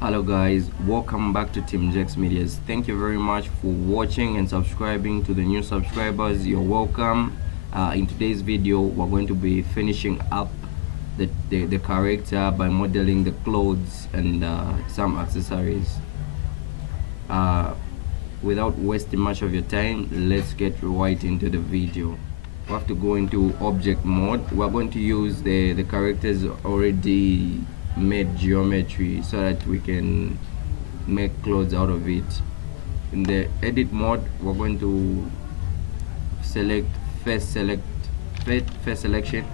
Hello guys, welcome back to Team Jex Medias. Thank you very much for watching and subscribing. To the new subscribers, you're welcome. In today's video, we're going to be finishing up the character by modeling the clothes and some accessories. Without wasting much of your time, let's get right into the video. We have to go into object mode. We're going to use the characters already made geometry so that we can make clothes out of it. In the edit mode, we're going to select face selection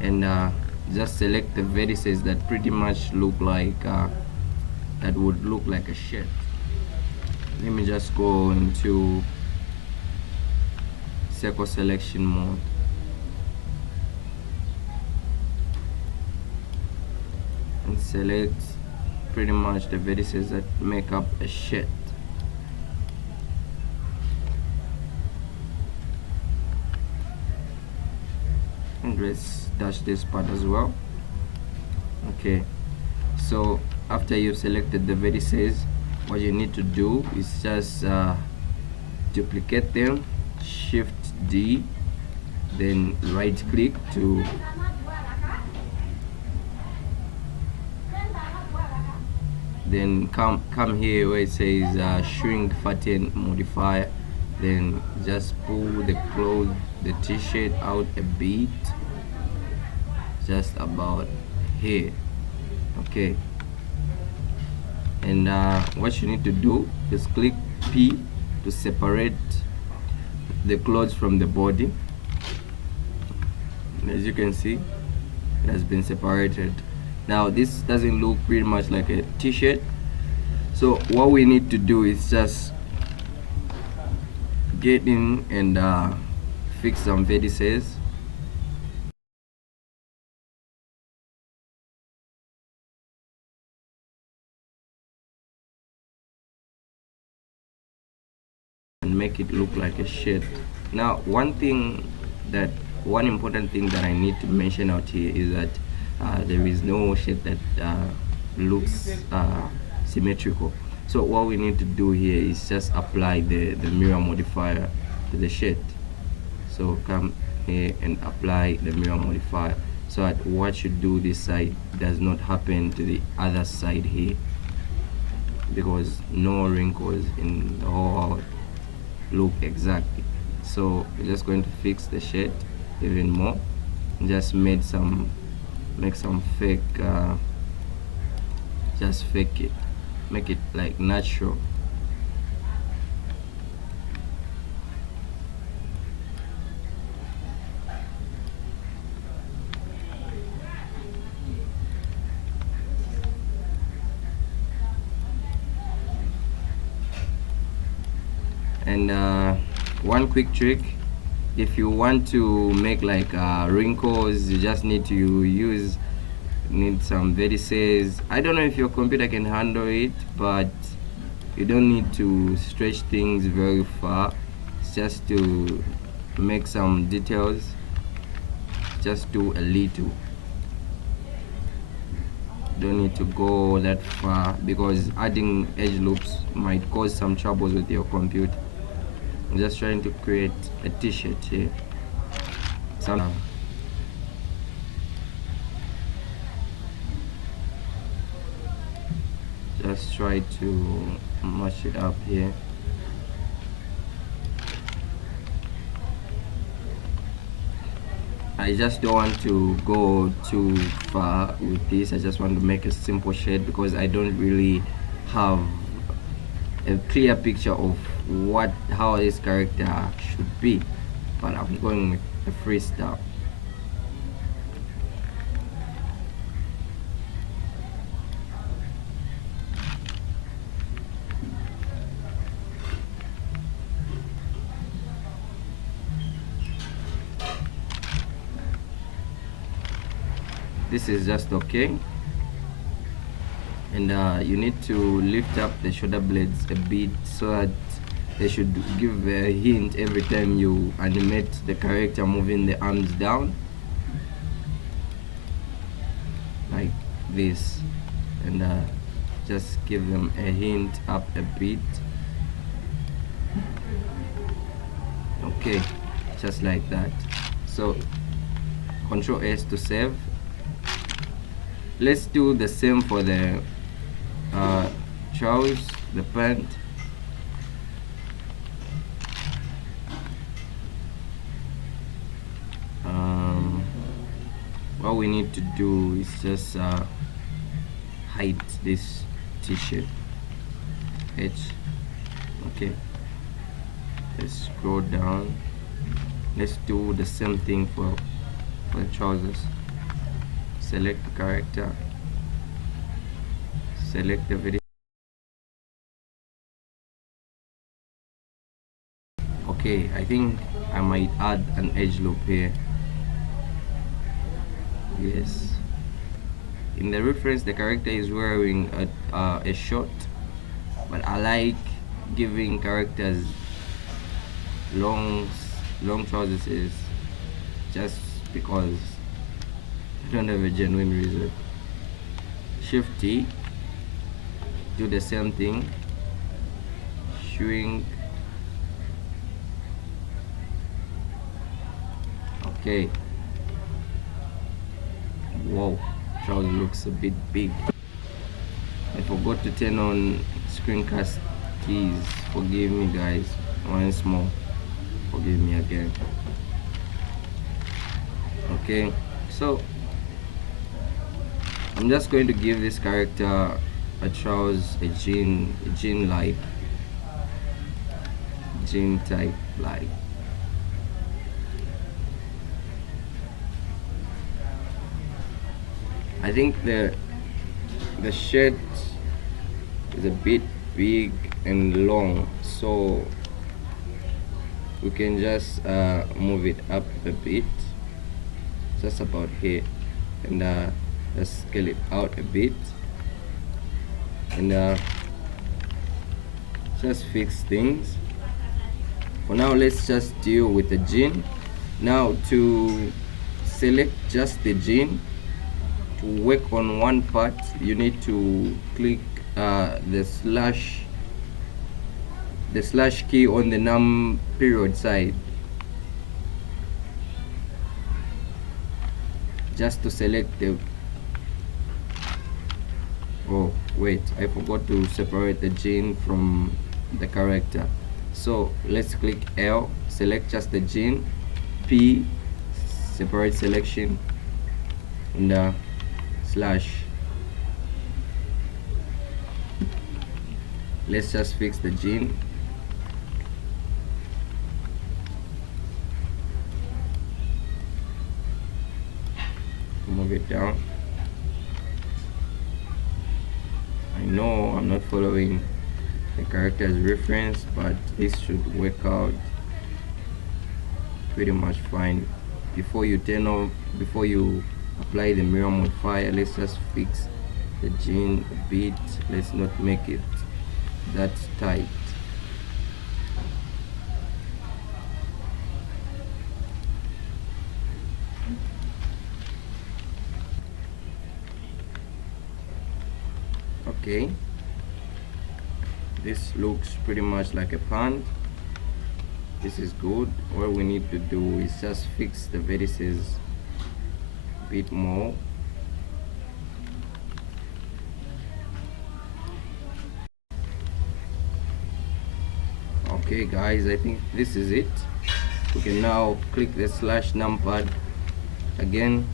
and just select the vertices that pretty much look like that would look like a shirt. Let me just go into circle selection mode. And select pretty much the vertices that make up a shirt. And let's dash this part as well. Okay, so after you've selected the vertices, what you need to do is just duplicate them, Shift D, then right click to then come here where it says shrink fatten modifier, then just pull the t-shirt out a bit, just about here. Okay, and what you need to do is click P to separate the clothes from the body. And as you can see, it has been separated. Now this doesn't look pretty much like a t-shirt, so what we need to do is just get in and fix some vertices. And make it look like a shirt. Now one important thing that I need to mention out here is that there is no shirt that looks symmetrical. So what we need to do here is just apply the mirror modifier to the shirt. So come here and apply the mirror modifier so that what you do this side does not happen to the other side here, because no wrinkles in the whole look exactly. So we're just going to fix the shirt even more. Just make some fake just fake it, make it like natural. And one quick trick, if you want to make like wrinkles, you just need to need some vertices. I don't know if your computer can handle it, but you don't need to stretch things very far. It's just to make some details, just do a little. Don't need to go that far because adding edge loops might cause some troubles with your computer. I'm just trying to create a t-shirt here. Just try to match it up here. I just don't want to go too far with this. I just want to make a simple shade because I don't really have a clear picture of how this character should be, but I'm going with a freestyle. This is just okay, and you need to lift up the shoulder blades a bit so that they should give a hint every time you animate the character moving the arms down like this. And just give them a hint up a bit. Okay, just like that. So Control S to save. Let's do the same for the trousers, the pant. What we need to do is just hide this t-shirt. H. Okay, let's scroll down. Let's do the same thing for the trousers. Select the character, select the video. Okay, I think I might add an edge loop here. Yes, in the reference the character is wearing a short, but I like giving characters long trousers is just because I don't have a genuine reason. Shift T, do the same thing, shrink. Okay, whoa, trouser looks a bit big. I forgot to turn on screencast keys. Forgive me guys, once more, forgive me again. Okay, so I'm just going to give this character a trousers, a jean type like. I think the shirt is a bit big and long, so we can just move it up a bit, just about here, and just scale it out a bit, and just fix things. For now, let's just deal with the jean. Now to select just the jean, to work on one part, you need to click the slash key on the num period side, just to select the. Oh wait, I forgot to separate the jean from the character. So let's click L, select just the jean, P, separate selection, and slash. Let's just fix the jean. Move it down. I know I'm not following the character's reference, but this should work out pretty much fine. Before you apply the mirror modifier, let's just fix the jean a bit. Let's not make it that tight. Okay, this looks pretty much like a pant. This is good. All we need to do is just fix the vertices a bit more. Okay guys, I think this is it. We can now click the slash numpad again.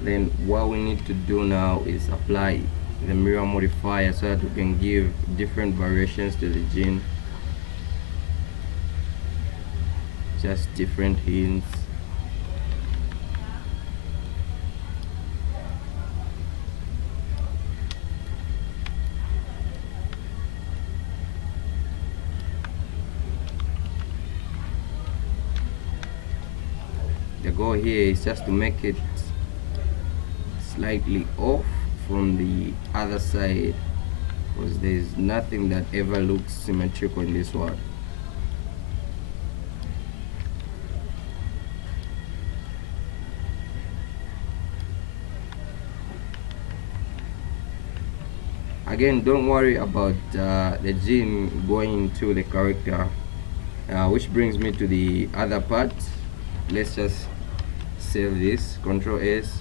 Then what we need to do now is apply the mirror modifier so that we can give different variations to the jean, just different hints. The goal here is just to make it slightly off from the other side, because there's nothing that ever looks symmetrical in this one. Again, don't worry about the gene going into the character, which brings me to the other part. Let's just save this, Control S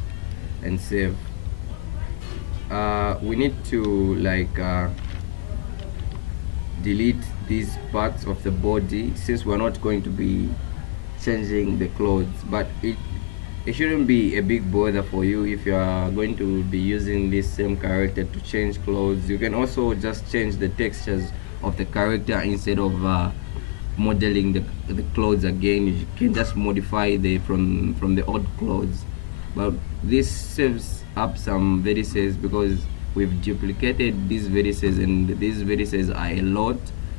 and save. We need to delete these parts of the body, since we're not going to be changing the clothes, but it shouldn't be a big bother for you if you are going to be using this same character to change clothes. You can also just change the textures of the character instead of modeling the clothes again. You can just modify from the old clothes, but this saves up some vertices because we've duplicated these vertices, and these vertices are a lot,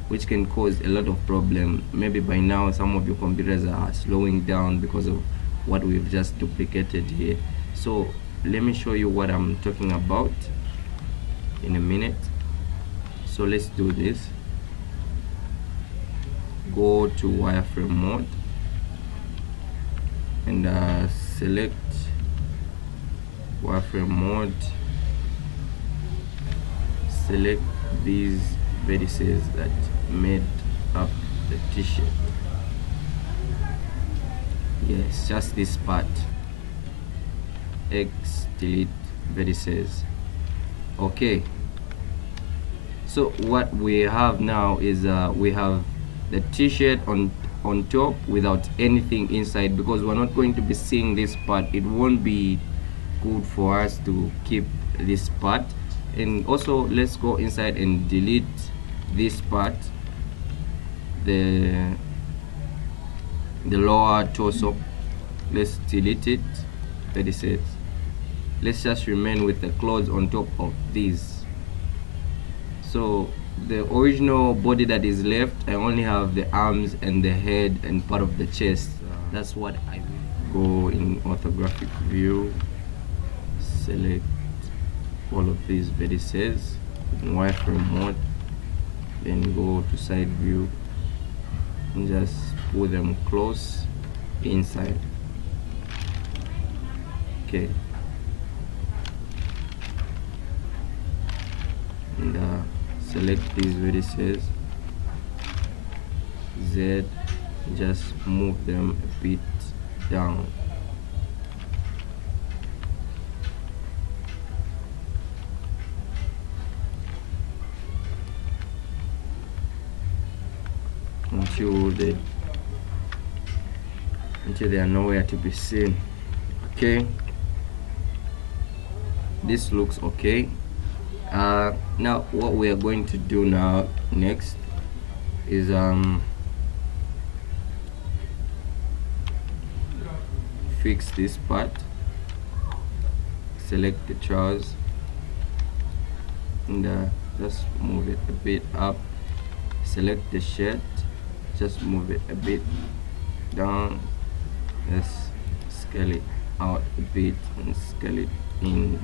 which can cause a lot of problem. Maybe by now some of your computers are slowing down because of what we've just duplicated here. So let me show you what I'm talking about in a minute. So let's do this. Go to wireframe mode and select wireframe mode, select these vertices that made up the t-shirt. Yes, just this part. X, delete vertices. Okay, so what we have now is we have the t-shirt on top without anything inside, because we're not going to be seeing this part. It won't be good for us to keep this part. And also, let's go inside and delete this part, the lower torso. Let's delete it. Vertices. Let's just remain with the clothes on top of these. So the original body that is left, I only have the arms and the head and part of the chest. That's what I will. Go in orthographic view, select all of these vertices in wireframe mode, then go to side view and just pull them close inside. Okay, and select these vertices, Z, just move them a bit down. Until they are nowhere to be seen. Okay, this looks okay. Now what we are going to do next is fix this part. Select the trousers and just move it a bit up. Select the shirt, just move it a bit down. Let's scale it out a bit and scale it in.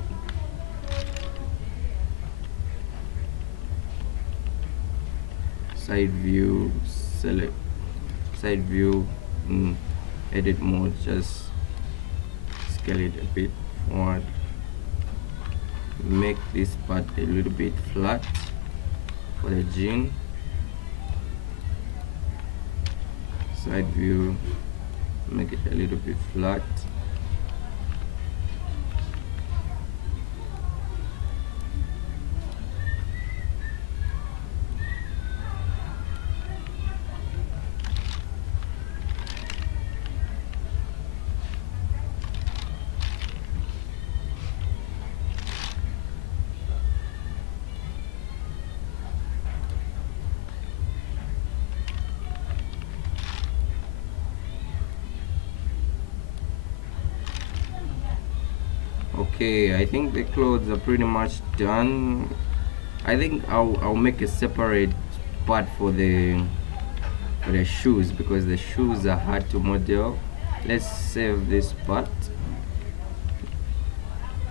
Side view, select side view in edit mode, just scale it a bit forward. Make this part a little bit flat for the jean. Side view, make it a little bit flat. Okay, I think the clothes are pretty much done. I think I'll make a separate part for the shoes, because the shoes are hard to model. Let's save this part.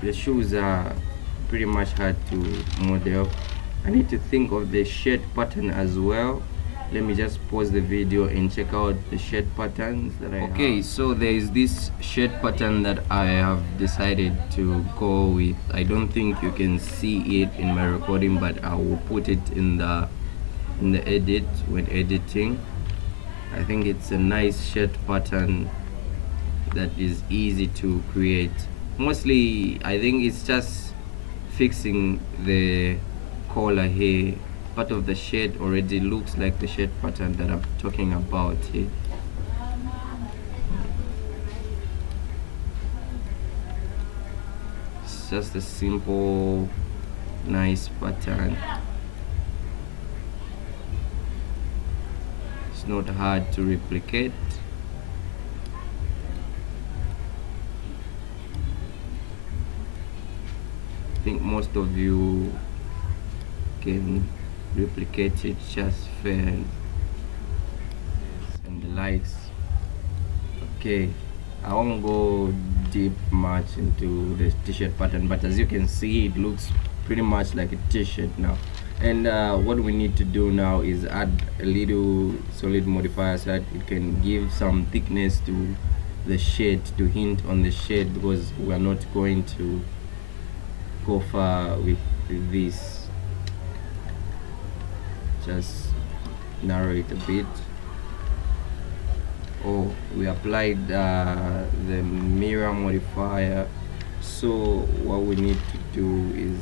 The shoes are pretty much hard to model. I need to think of the shirt pattern as well. let me just pause the video and check out the shade patterns that I have. Okay, so there is this shade pattern that I have decided to go with. I don't think you can see it in my recording, but I will put it in the edit when editing. I think it's a nice shade pattern that is easy to create. Mostly I think it's just fixing the color here. Part of the shade already looks like the shade pattern that I'm talking about here. It's just a simple nice pattern. It's not hard to replicate. I think most of you can replicate it just fair and the likes. Okay, I won't go deep much into the t-shirt pattern, but as you can see, it looks pretty much like a t-shirt now. And what we need to do now is add a little solid modifier so that it can give some thickness to the shade, to hint on the shade, because we are not going to go far with this. Just narrow it a bit. Oh, we applied the mirror modifier, so what we need to do is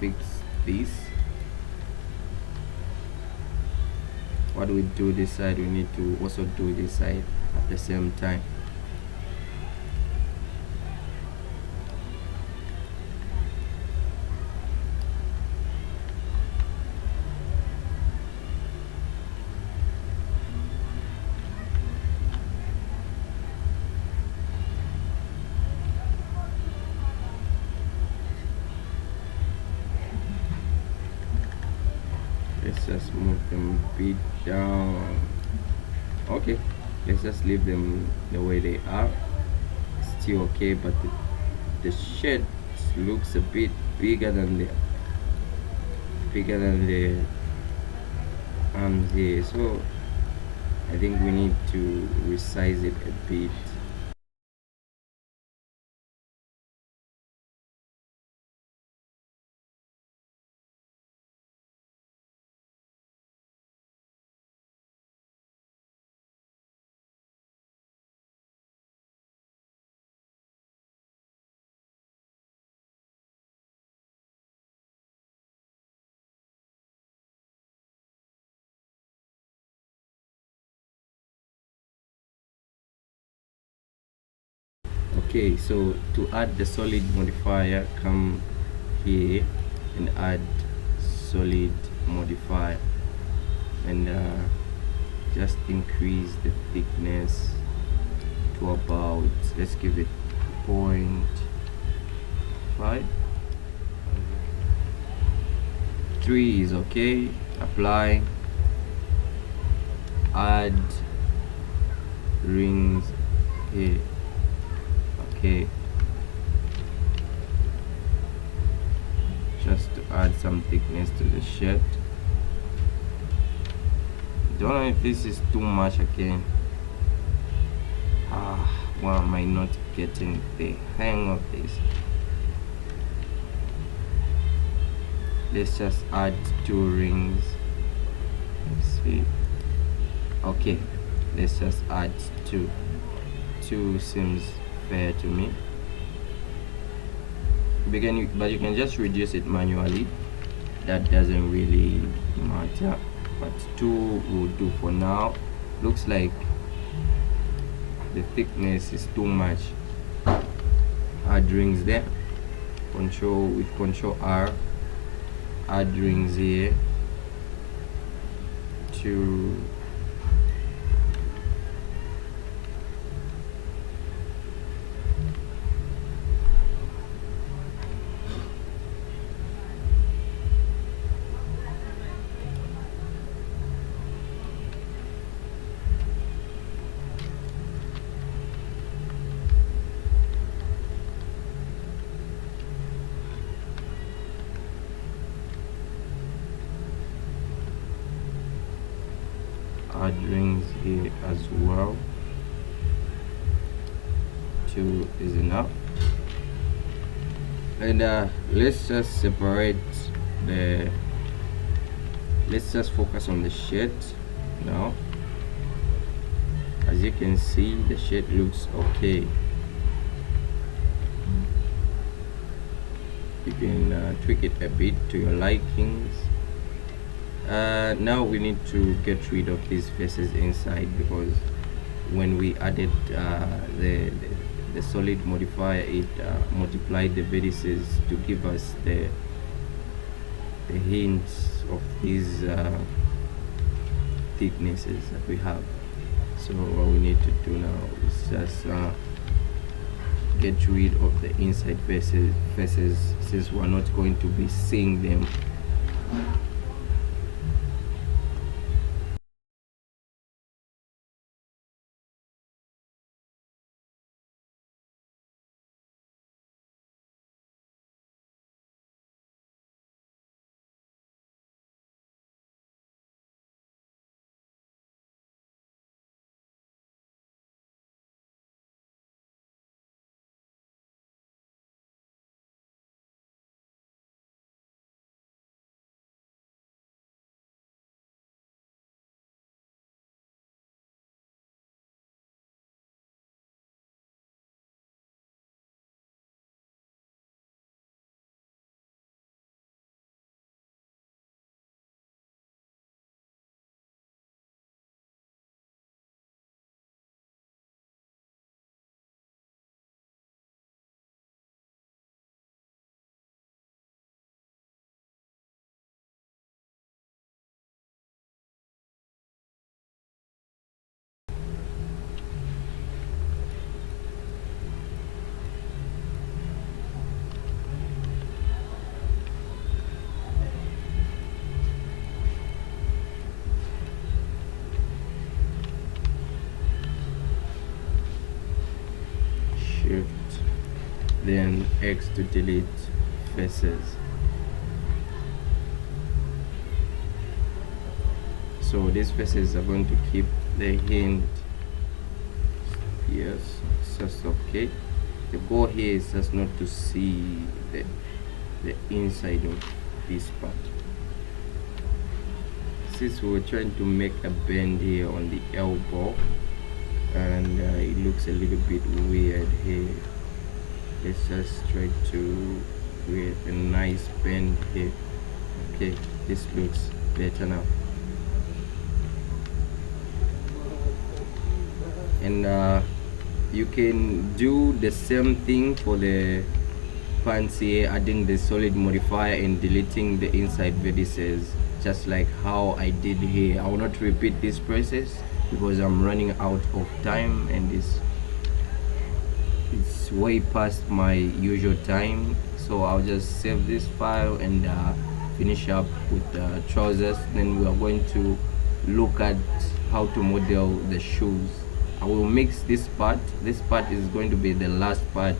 fix this. What we do this side, we need to also do this side at the same time. Let's just move them a bit down. Okay, let's just leave them the way they are. Still okay, but the shade looks a bit bigger than the arms here, so I think we need to resize it a bit. Okay, so to add the solid modifier, come here and add solid modifier, and just increase the thickness to about, let's give it 0.5. 3 is okay. Apply, add rings here. Okay, just to add some thickness to the shirt. Don't know if this is too much again. Why am I not getting the hang of this? Let's just add 2 rings. Let's see. Okay, let's just add 2. 2 seems fair to me. But you can just reduce it manually. That doesn't really matter. But 2 will do for now. Looks like the thickness is too much. Add rings there. Control R. Add rings here. 2. add rings here as well. 2 is enough. And let's just separate the, let's just focus on the shade now. As you can see, the shade looks okay. You can tweak it a bit to your likings. Now we need to get rid of these faces inside, because when we added the solid modifier, it multiplied the vertices to give us the hints of these thicknesses that we have. So what we need to do now is just get rid of the inside faces since we're not going to be seeing them. Shift, then X to delete faces. So these faces are going to keep the hint. Yes, it's just okay. The goal here is just not to see the inside of this part. Since we're trying to make a bend here on the elbow, and it looks a little bit weird here, let's just try to create a nice bend here. Okay, this looks better now. And you can do the same thing for the pants here, adding the solid modifier and deleting the inside vertices, just like how I did here. I will not repeat this process because I'm running out of time and it's way past my usual time. So I'll just save this file and finish up with the trousers. Then we are going to look at how to model the shoes. I will mix this part. This part is going to be the last part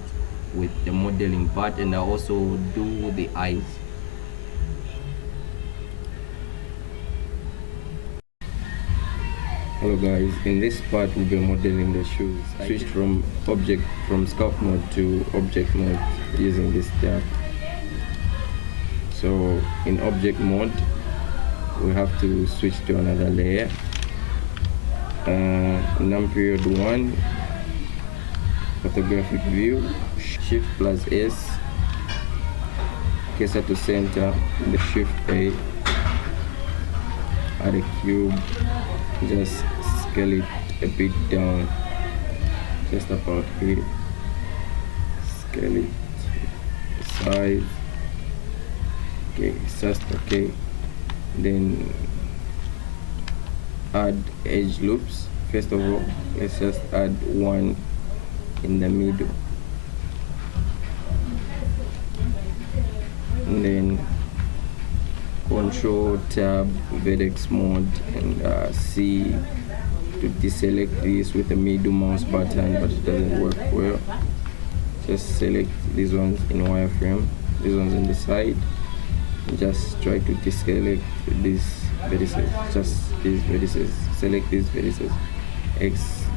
with the modeling part, and I also do the eyes. Hello guys, in this part we'll be modeling the shoes. I switched from sculpt mode to object mode using this tab. So in object mode we have to switch to another layer. Num period 1, photographic view, shift plus S, cursor to center, the shift A, add a cube, just scale it a bit down, just about here, scale it, size, okay, it's just okay. Then add edge loops. First of all, let's just add one in the middle, and then Control Tab vertex mode and C to deselect this with the middle mouse button, but it doesn't work well. Just select these ones in wireframe, these ones on the side, just try to deselect these vertices, just these vertices, select these vertices,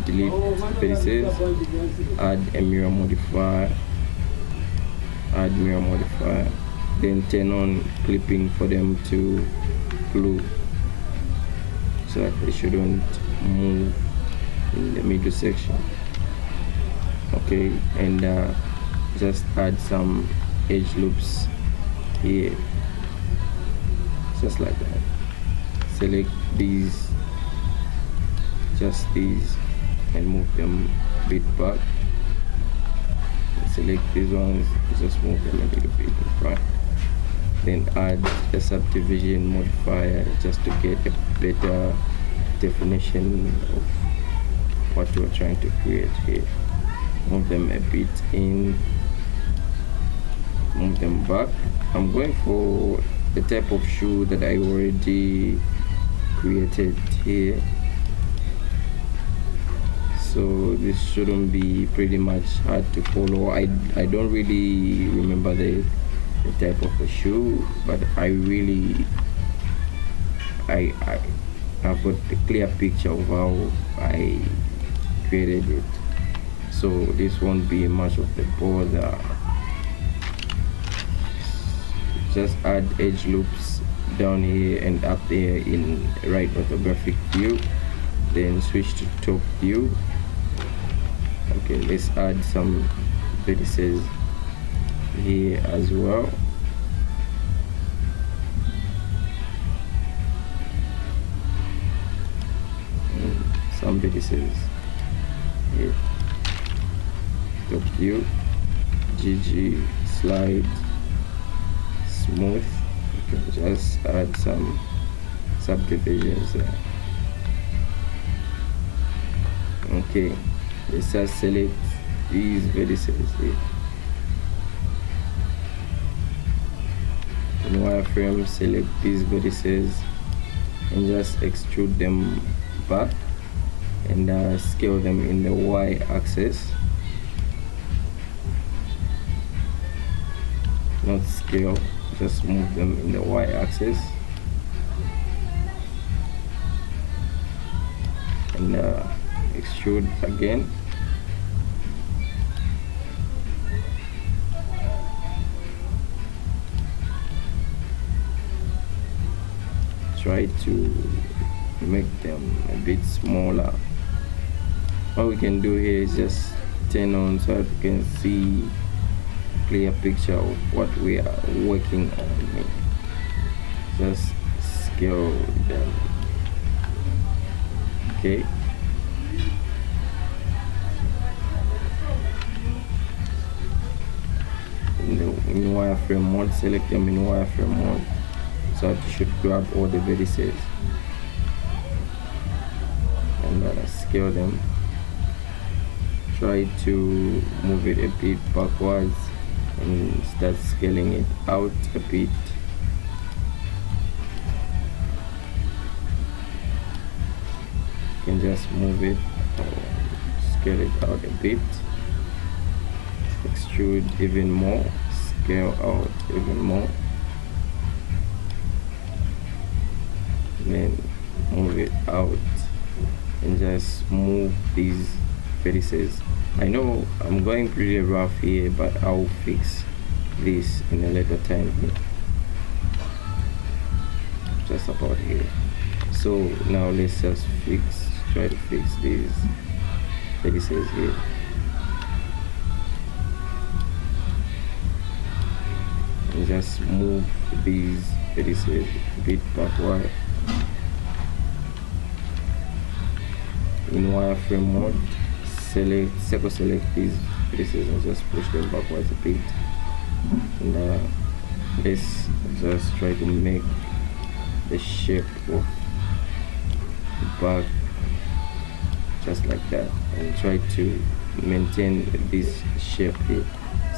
delete vertices, add a mirror modifier, then turn on clipping for them to glue so that they shouldn't move in the middle section. Okay, and just add some edge loops here, just like that. Select these, just these, and move them a bit back. Select these ones, just move them a little bit in front. Then add a subdivision modifier just to get a better definition of what we're trying to create here. Move them a bit in, move them back. I'm going for the type of shoe that I already created here, so this shouldn't be pretty much hard to follow. I don't really remember the type of a shoe, but I've got a clear picture of how I created it, so this won't be much of a bother. Just add edge loops down here and up there in right orthographic view, then switch to top view. Okay, let's add some vertices here as well. Some vertices here. Top view, GG, slide, smooth. You can just add some subdivisions there. Okay, let's just select these vertices here. In wireframe, select these vertices and just extrude them back and scale them in the y-axis. Not scale, just move them in the y-axis, and extrude again. Try to make them a bit smaller. What we can do here is just turn on so that we can see clear picture of what we are working on here. Just scale them. Okay. In wireframe mode, select them in wireframe mode so that you should grab all the vertices and scale them. Try to move it a bit backwards and start scaling it out a bit. You can just move it or scale it out a bit, extrude even more, scale out even more, then move it out and just move these vertices. I know I'm going pretty rough here, but I'll fix this in a later time here. Just about here. So now let's just try to fix these vertices here. And just move these vertices a bit backward. In wireframe mode, circle select these vertices and just push them backwards a bit. And let's just try to make the shape of the back just like that, and try to maintain this shape here.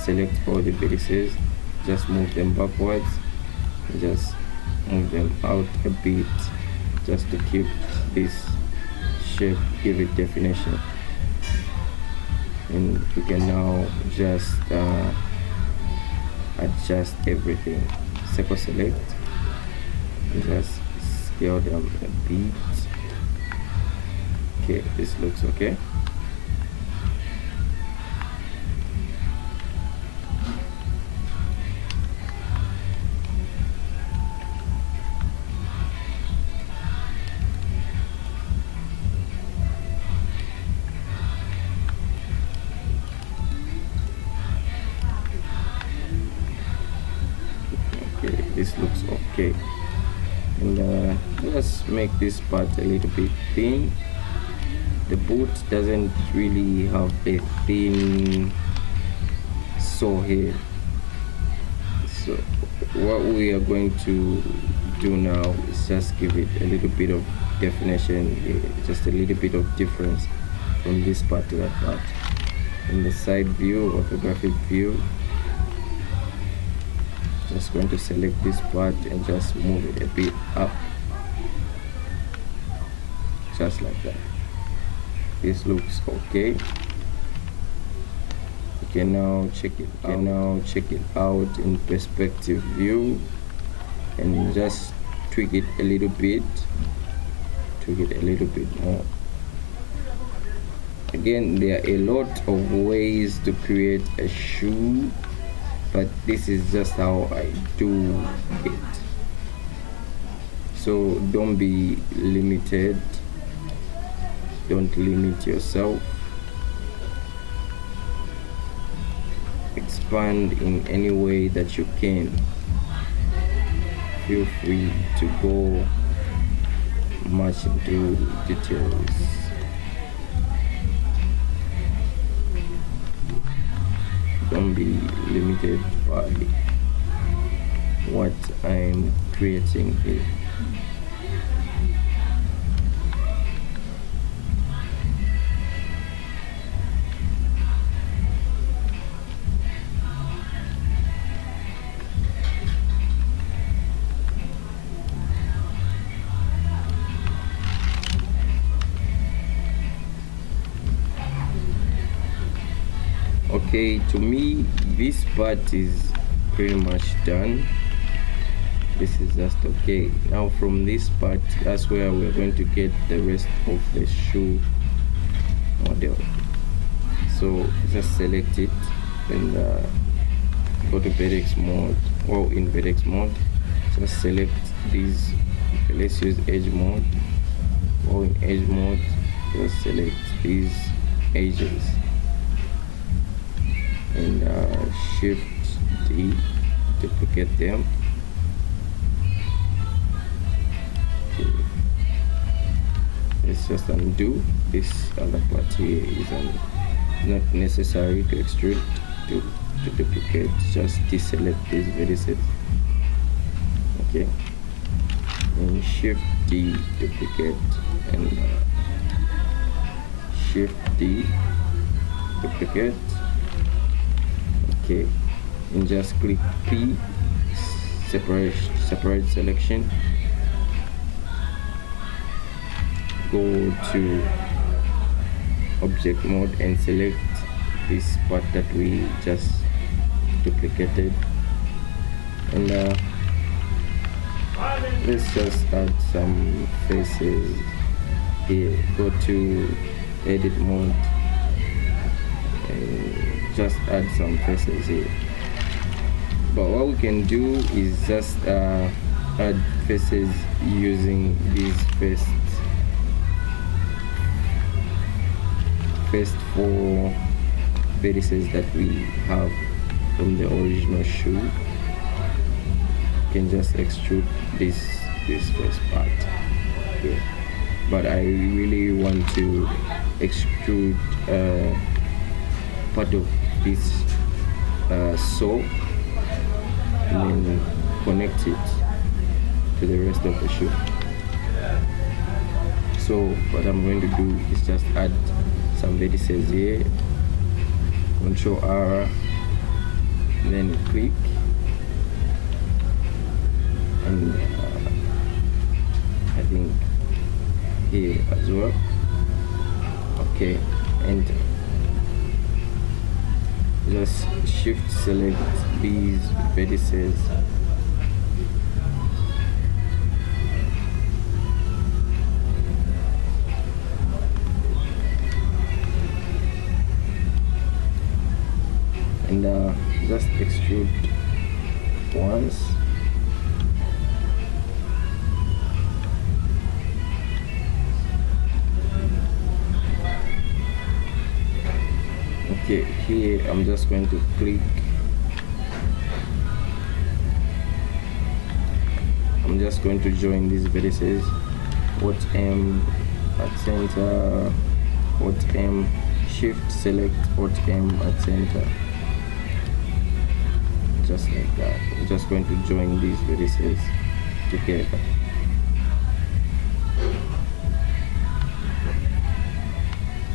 Select all the vertices, just move them backwards, and just move them out a bit just to keep this shape, give it definition. And we can now just adjust everything. circle select, and just scale them a bit. Okay, this looks okay. This looks okay, and let's make this part a little bit thin. The boot doesn't really have a thin saw here, so what we are going to do now is just give it a little bit of definition, just a little bit of difference from this part to that part. In the side view, orthographic view, just going to select this part and just move it a bit up, just like that. This looks okay. You can now check it out in perspective view and just tweak it a little bit more. Again, there are a lot of ways to create a shoe, but this is just how I do it. So don't be limited, don't limit yourself. Expand in any way that you can. Feel free to go much into details. Don't be limited by what I'm creating here. Okay, to me this part is pretty much done. This is just okay. Now from this part, that's where we're going to get the rest of the shoe model. So just select it and go to vertex mode, or in vertex mode just select these. Okay, let's use edge mode, or in edge mode just select these edges and shift D, duplicate them. Okay. Let's just undo this other part here. Is not necessary to extrude, to duplicate. Just deselect these vertices. Okay, and shift D, duplicate, and shift D, duplicate. Okay, and just click P, separate selection, go to object mode and select this part that we just duplicated, and let's just add some faces here. Go to edit mode and just add some faces here. But what we can do is just add faces using these first 4 vertices that we have from the original shoe. You can just extrude this first part here. But I really want to extrude part of this saw and then connect it to the rest of the shoe. So what I'm going to do is just add some vertices here, Control R, then click, and I think here as well. Okay, enter. Just shift select these vertices just extrude once. Okay, here I'm just going to click. I'm just going to join these vertices. Alt M at center, Alt M, Shift select, Alt M at center. Just like that. I'm just going to join these vertices together.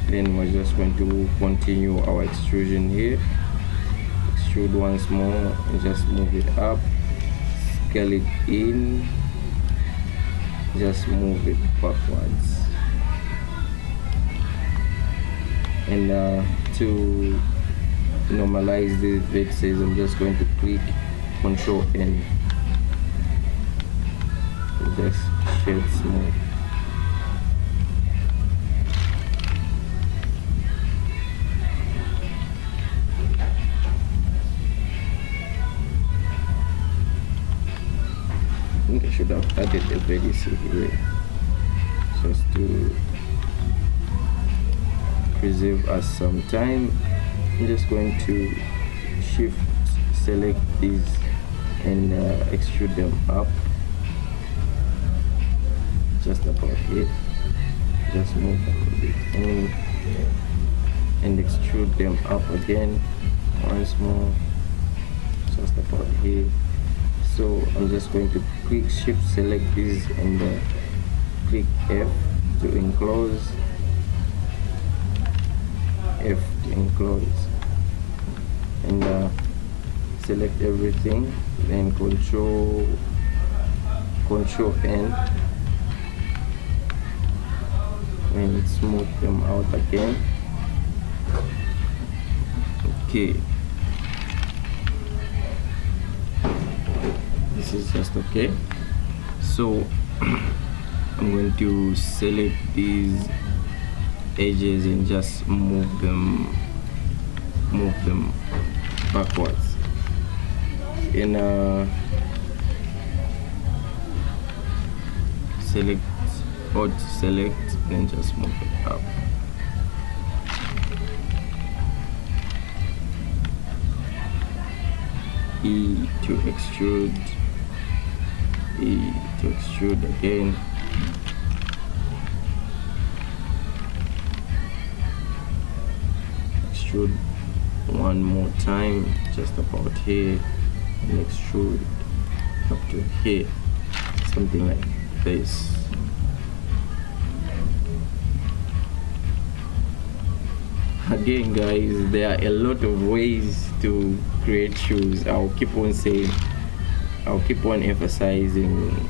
Then we're just going to continue our extrusion here. Extrude once more and just move it up, scale it in, just move it backwards. And to normalize the vertices, I'm just going to click Ctrl N, just shade smooth. I think I should have added a vertex here just to preserve us some time. I'm just going to shift select these and extrude them up just about here. Just move them a bit in and extrude them up again once more, just about here. So I'm just going to click shift select these and click F to enclose, F to enclose, and select everything, then Control N and smooth them out again. Okay, this is just okay. So I'm going to select these edges and just move them backwards, and select Alt select and just move it up. E to extrude, E to extrude again. Extrude one more time, just about here, and extrude up to here, something like this. Again guys, there are a lot of ways to create shoes. I'll keep on saying, I'll keep on emphasizing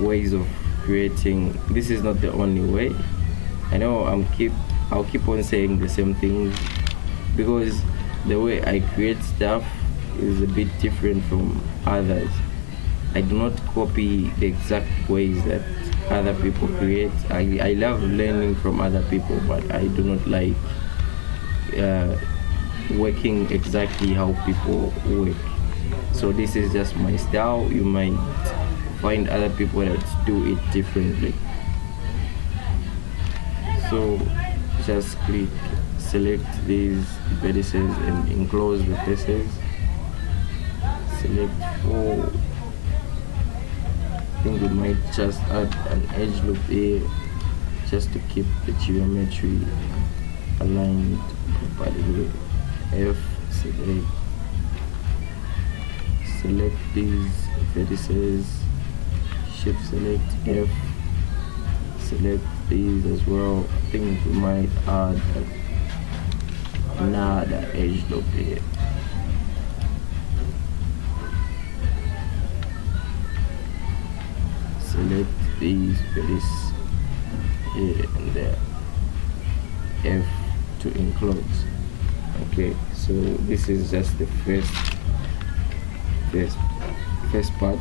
ways of creating. This is not the only way. I know I'll keep on saying the same things because the way I create stuff is a bit different from others. I do not copy the exact ways that other people create. I love learning from other people, but I do not like working exactly how people work. So this is just my style. You might find other people that do it differently. So just click select these vertices and enclose the faces. Select 4. I think we might just add an edge loop here just to keep the geometry aligned properly. F select these vertices, shift select F, select these as well. I think we might add another edge loop here. Select these vertices here and there, F to enclose. Okay, so this is just the first part.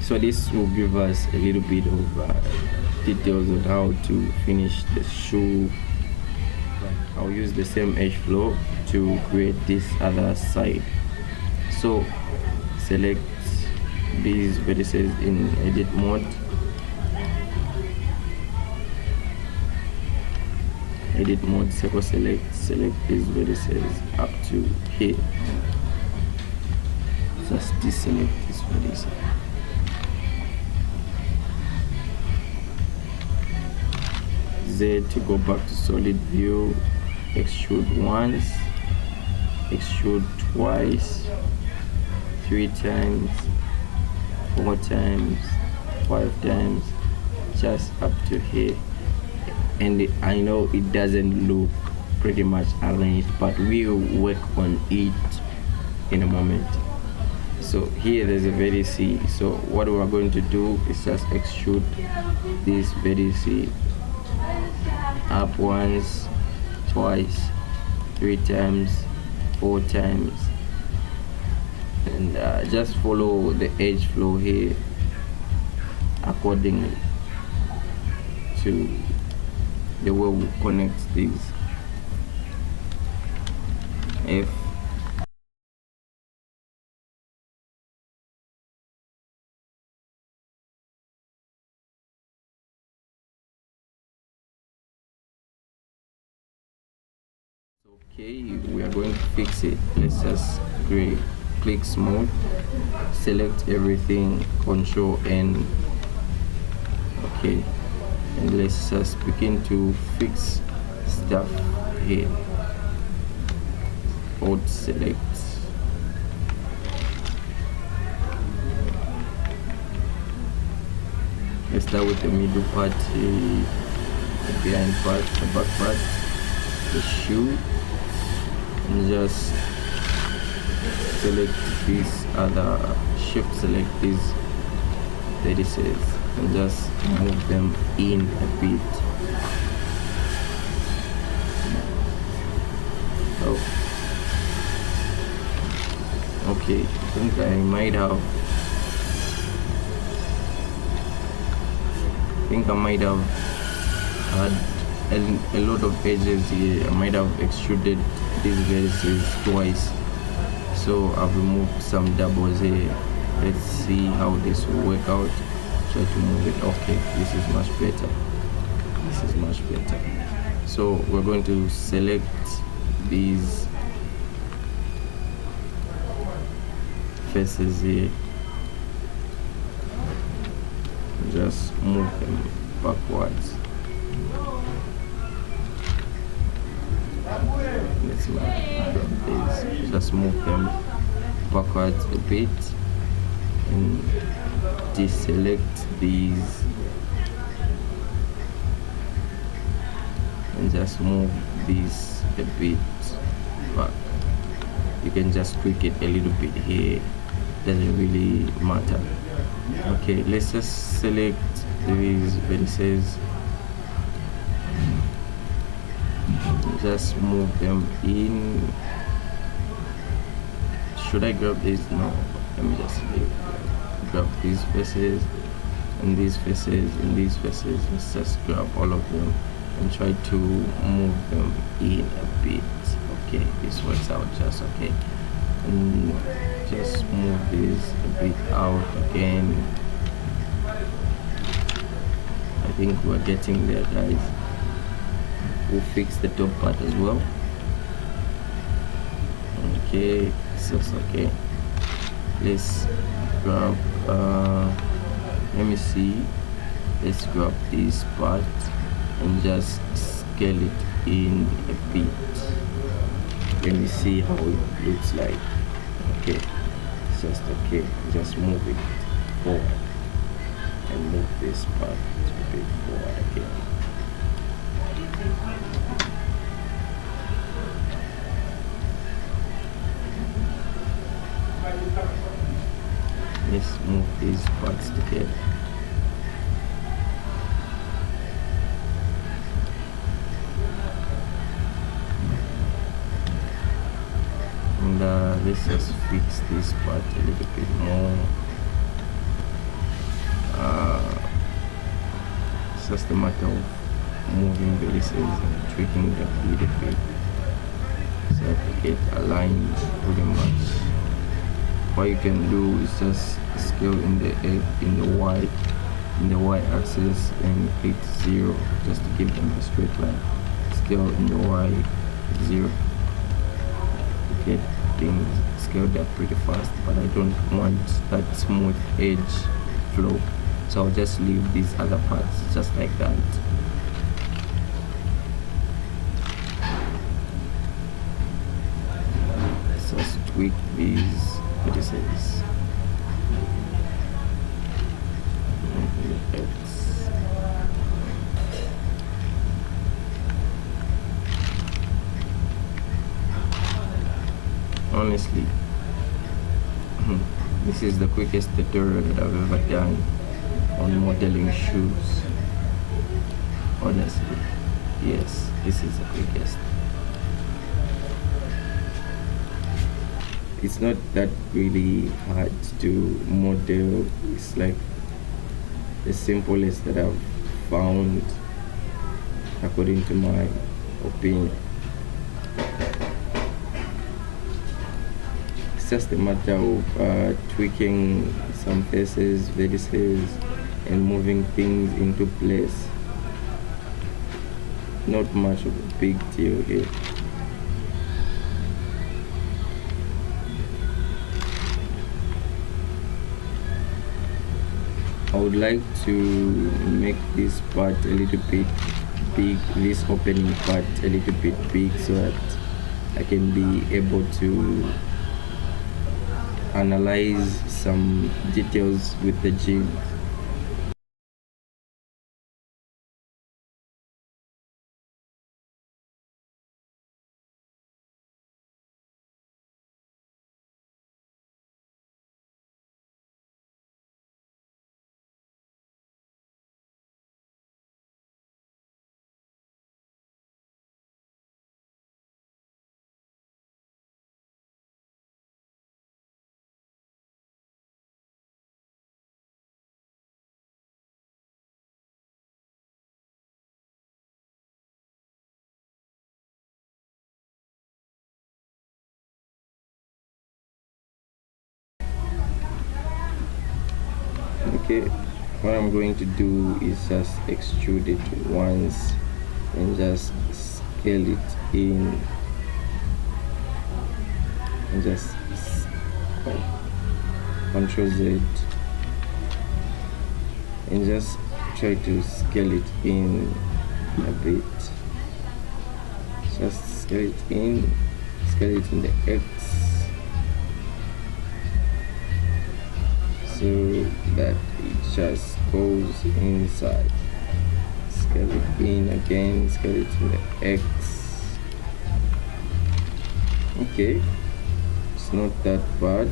So this will give us a little bit of details on how to finish the shoe. I'll use the same edge flow to create this other side. So select these vertices in edit mode, circle select these vertices up to here, just deselect this vertex. Z to go back to solid view, extrude once, extrude twice, 3 times, 4 times, 5 times, just up to here. And I know it doesn't look pretty much arranged, but we'll work on it in a moment. So here there's a vertex, so what we are going to do is just extrude this vertex up once, twice, 3 times, 4 times, and just follow the edge flow here accordingly to the way we connect these. F. Okay, we are going to fix it. Let's just click smooth, select everything, Control N. Okay, and let's just begin to fix stuff here. Alt select. Let's start with the middle part, the behind part, the back part, the shoe, and just select this other, shift select these vertices and just move them in a bit. Oh, okay, I think I might have had a lot of edges here. I might have extruded these vertices twice, so I've removed some doubles here. Let's see how this will work out. Try to move it. Okay, this is much better. So we're going to select these faces here, just move them backwards. Let's just move them backwards a bit and deselect these and just move these a bit back. You can just tweak it a little bit here, doesn't really matter. Okay, let's just select these vertices, just move them in. Should I grab this? No, let me just grab these faces and these faces and these faces. Let's just grab all of them and try to move them in a bit. Okay, this works out just okay. And just move this a bit out again. I think we're getting there, guys. We'll fix the top part as well. Okay, so it's okay. Let's grab let me see, let's grab this part and just scale it in a bit. Let me see how it looks like. Okay, it's just okay. Just move it forward and move this part a bit forward again. Let's move these parts together. And let's just fix this part a little bit more. It's just a matter of moving vertices and tweaking the bleed bit so that it aligns pretty much. What you can do is just scale in the y axis and hit 0 just to give them a straight line. Scale in the y 0. Get things scaled up pretty fast, but I don't want that smooth edge flow, so I'll just leave these other parts just like that. Just tweak these vertices. Honestly, this is the quickest tutorial that I've ever done on modeling shoes. Honestly, yes, this is the quickest. It's not that really hard to model. It's like the simplest that I've found according to my opinion. It's just a matter of tweaking some faces, vertices, and moving things into place. Not much of a big deal here. I would like to make this part a little bit big, this opening part a little bit big, so that I can be able to analyze some details with the jeans. Okay, what I'm going to do is just extrude it once and just scale it in and just Ctrl Z and just try to scale it in a bit. Just scale it in the X so that it just goes inside. Scale it in again, scale it in the X. Okay, it's not that bad.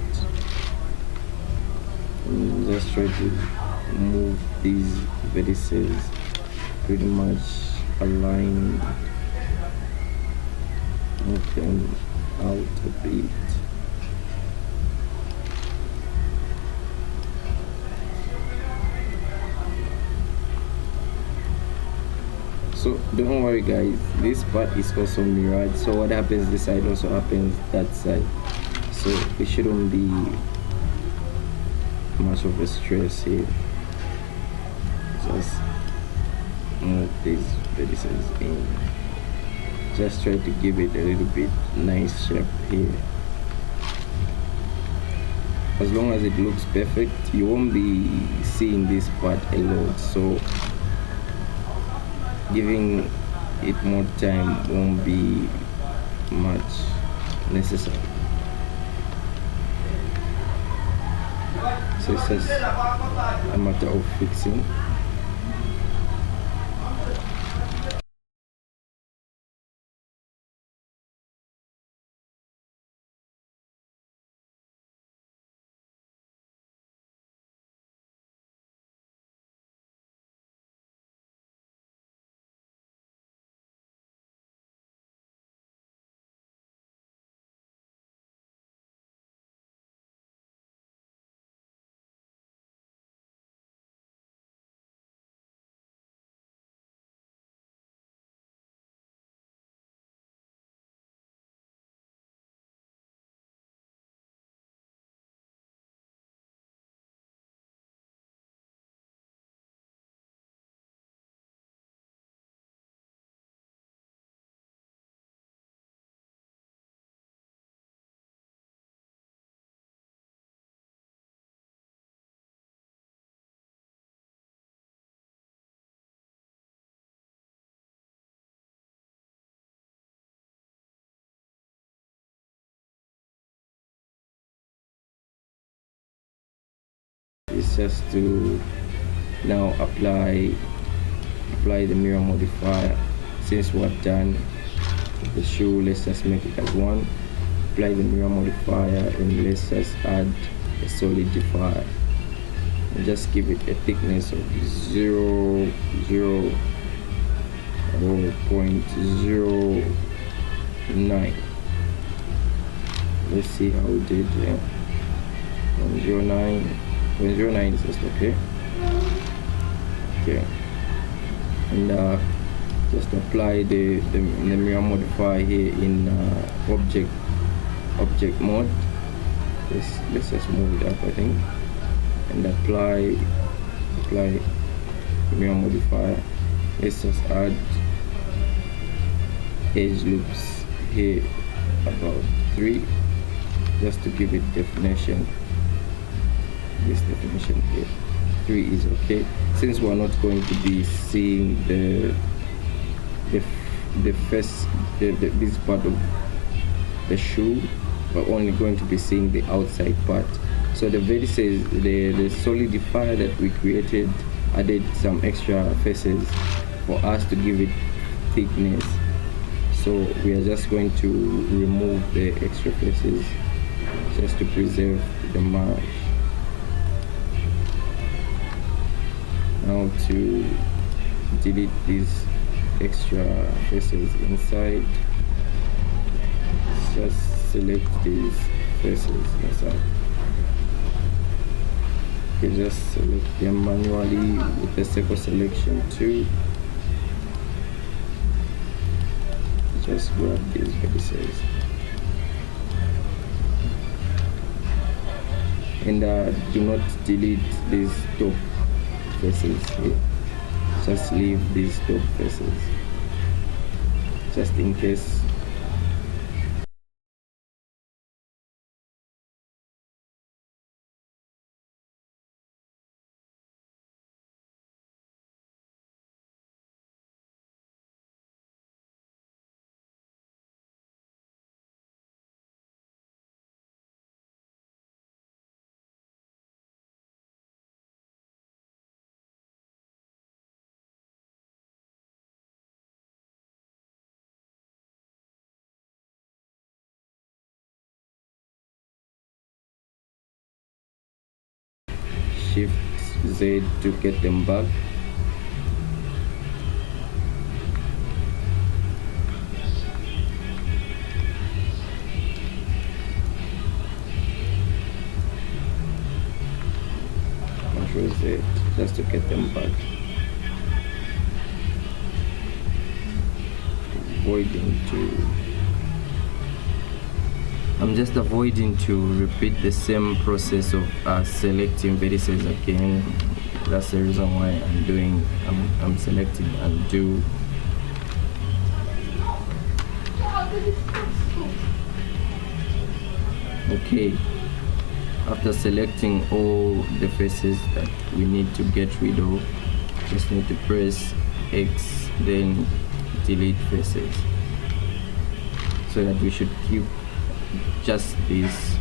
And just try to move these vertices pretty much aligned, move them out a bit. So don't worry guys, this part is also mirrored, so what happens this side also happens that side, so it shouldn't be much of a stress here. Just move these vertices in, just try to give it a little bit nice shape here. As long as it looks perfect, you won't be seeing this part a lot, so giving it more time won't be much necessary. So it's just a matter of fixing. is just to now apply the mirror modifier. Since we're done the shoe, let's just make it as 1. Apply the mirror modifier and let's just add a solidifier and just give it a thickness of 0.09. Let's see how we did. 0.09 is just okay. And just apply the mirror modifier here in object mode. Let's just move it up, I think, and apply mirror modifier. Let's just add edge loops here about 3, just to give it definition. This definition here, 3 is okay, since we're not going to be seeing this part of the shoe. We're only going to be seeing the outside part. So the vertices, the solidifier that we created, added some extra faces for us to give it thickness. So we are just going to remove the extra faces just to preserve the mesh. Now to delete these extra faces inside, just select these faces inside. Okay, just select them manually with the circle selection tool. Just grab these vertices and do not delete these top faces here. Just leave these top faces just in case. Shift Z to get them back. Control Z just to get them back. I'm just avoiding to repeat the same process of selecting vertices again. That's the reason why I'm selecting undo. Okay, after selecting all the faces that we need to get rid of, just need to press X, then delete faces, so that we should keep just this,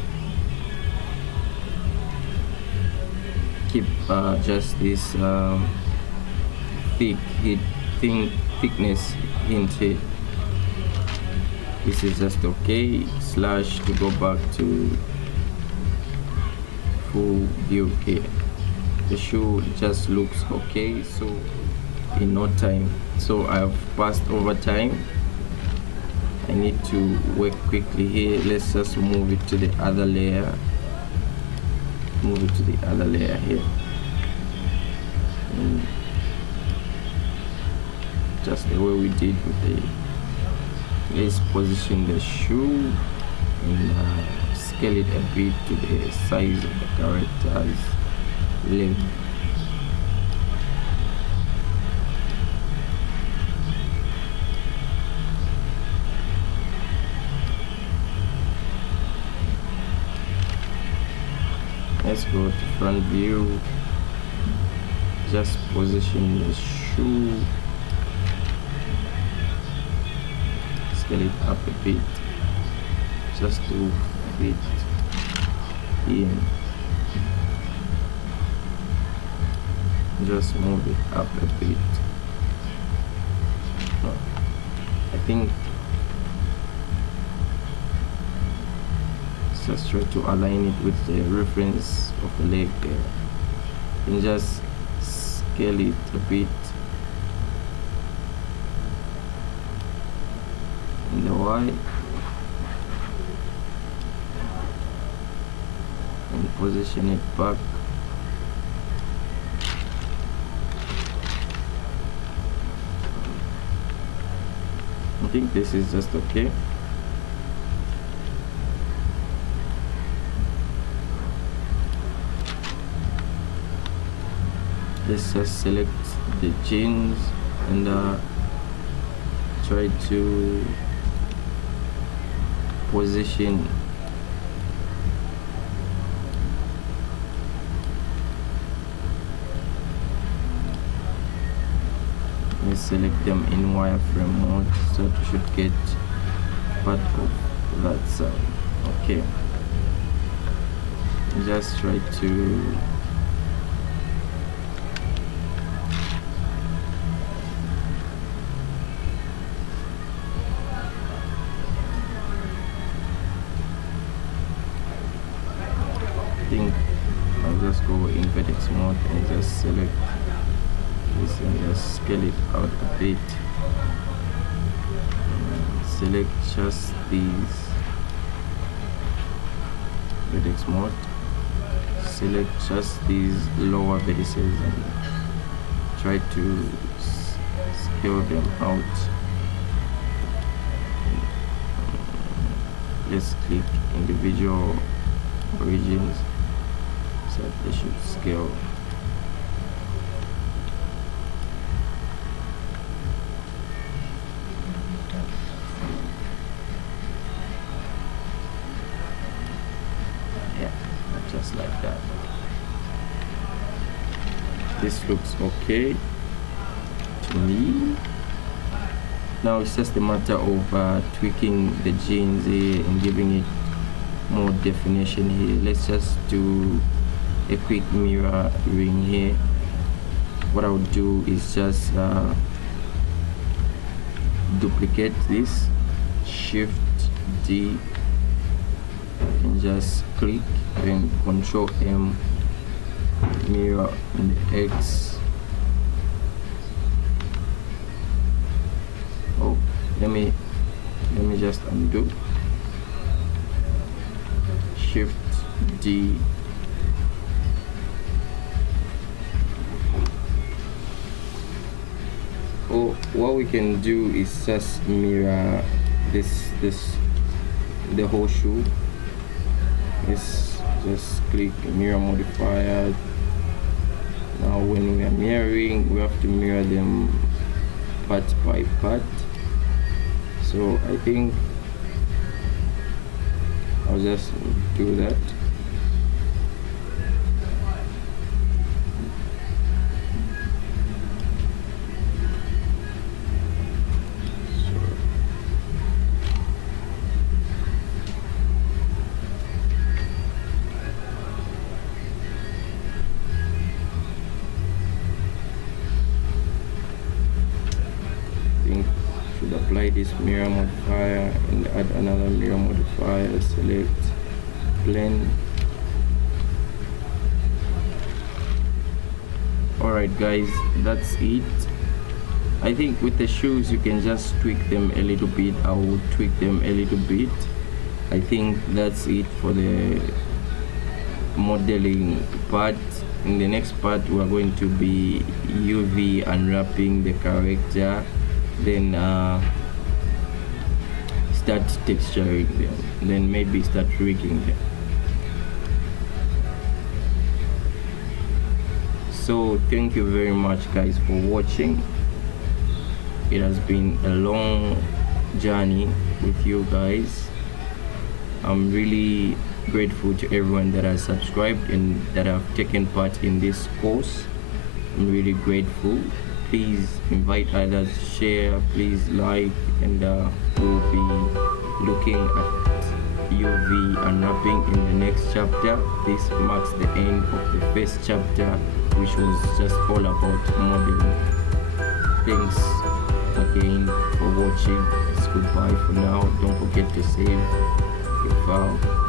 just this thickness hint here. This is just okay. Slash to go back to full view here. The shoe just looks okay, so in no time. So I've passed over time. I need to work quickly here. Let's just move it to the other layer. Move it to the other layer here. And just the way we did with the. Let's position the shoe and scale it a bit to the size of the character's length. Let's go to front view. Just position the shoe. Scale it up a bit just to fit in. just move it up a bit. I think just try to align it with the reference of the leg there, and just scale it a bit in the Y, and position it back. I think this is just okay. Let's just select the jeans and try to position we select them in wireframe mode, so we should get part of that side. Okay, just try to I'll just go in vertex mode and just select this and just scale it out a bit. Select just these vertex mode, select just these lower vertices and try to scale them out. Let's click individual origins so they should scale. Yeah, just like that. This looks okay to me. Now it's just a matter of tweaking the jeans here and giving it more definition here. Let's just do a quick mirroring here. What I would do is just duplicate this, Shift D, and just click and Control M, mirror in the X. Oh, let me just undo. Shift D, or what we can do is just mirror this the whole shoe. Let's just click mirror modifier. Now when we are mirroring, we have to mirror them part by part. So I think I'll just do that. Should apply this mirror modifier and add another mirror modifier. Select blend. Alright guys, that's it. I think with the shoes you can just tweak them a little bit. I will tweak them a little bit. I think that's it for the modeling part. In the next part we are going to be UV unwrapping the character, then start texturing them, then maybe start rigging them. So thank you very much guys for watching. It has been a long journey with you guys. I'm really grateful to everyone that has subscribed and that have taken part in this course. I'm really grateful. Please invite others, share, please like, and we'll be looking at UV unwrapping in the next chapter. This marks the end of the first chapter which was just all about modeling. Thanks again for watching. It's goodbye for now. Don't forget to save your file.